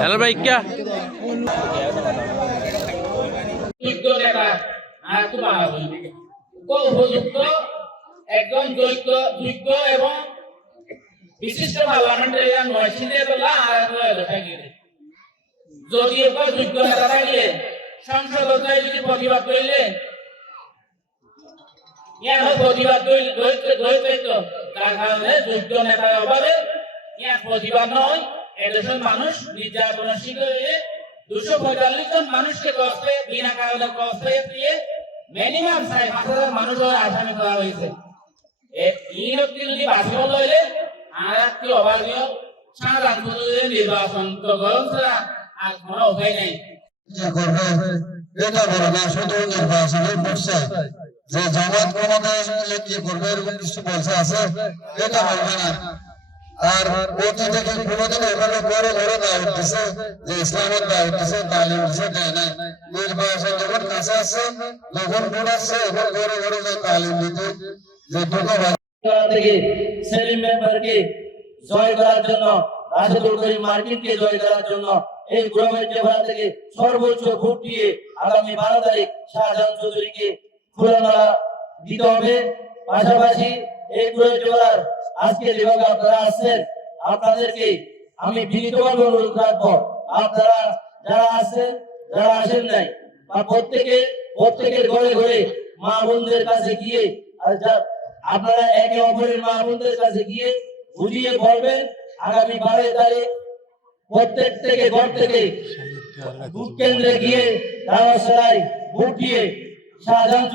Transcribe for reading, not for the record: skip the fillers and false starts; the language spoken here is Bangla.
হ্যালো ভাই क्या উপযুক্ত একদম যোগ্য এবং বিশিষ্ট পার্লামেন্টারিয়ান নয়সিদে বলা আর যদি একবার যোগ্য নেতা থাকলে সংসদ যদি প্রতিবাদ করলে প্রতিবাদ তার কারণে যোগ্য নেতার অভাবে প্রতিবাদ নয় এদেশের মানুষ নির্যাতনের শিকার হয়ে 245 জন মানুষকে কষ্টে বিনা কারণে কষ্টে দিয়ে মিনিমাম 5,000 মানুষের আসামি করা হয়েছে। এই লোকটি যদি বাঁচিব লইলে আর একটি অভাবীয় সারা নির্বাচন গ্রহণ ছাড়া আর কোনো উপায় নেই। এটা বড় না, শুধু নির্বাচনের বর্ষা যে জামাত ক্ষমতায় আসলে কি করবে এরকম কিছু বলছে আছে, এটা বলবে না। আর অতীত থেকে কোনোদিন এভাবে ঘরে ঘরে দাওয়াত দিছে যে ইসলামের দাওয়াত দিছে, তালিম দিছে, দেয় নাই। নির্বাচন যখন কাছে আসছে, যখন ভোট আসছে, এখন ঘরে ঘরে যে তালিম দিতে যে থেকে সেলিম মেম্বারকে জয় করার জন্য, রাশেদুল করিম মার্কিনকে জয় করার জন্য এই গ্রামের জেলা থেকে সর্বোচ্চ ভোট দিয়ে আগামী 12 তারিখ শাহজাহান চৌধুরীকে ফুলমালা দিতে হবে। পাশাপাশি এই গ্রামের জেলার আজকে যেভাবে আপনারা আসছেন, আপনাদেরকে আমি বিনীতভাবে অনুরোধ রাখবো, আপনারা যারা আসছেন যারা আসেন নাই বা প্রত্যেকের ঘরে ঘরে মা বোনদের কাছে গিয়ে আপনারা একে অপরের মা বোনদের কাছে গিয়ে বুঝিয়ে বলবেন আগামী 12 তারিখ প্রত্যেক ঘর থেকে ভোট কেন্দ্রে গিয়ে ভোট দিয়ে শাহজাহান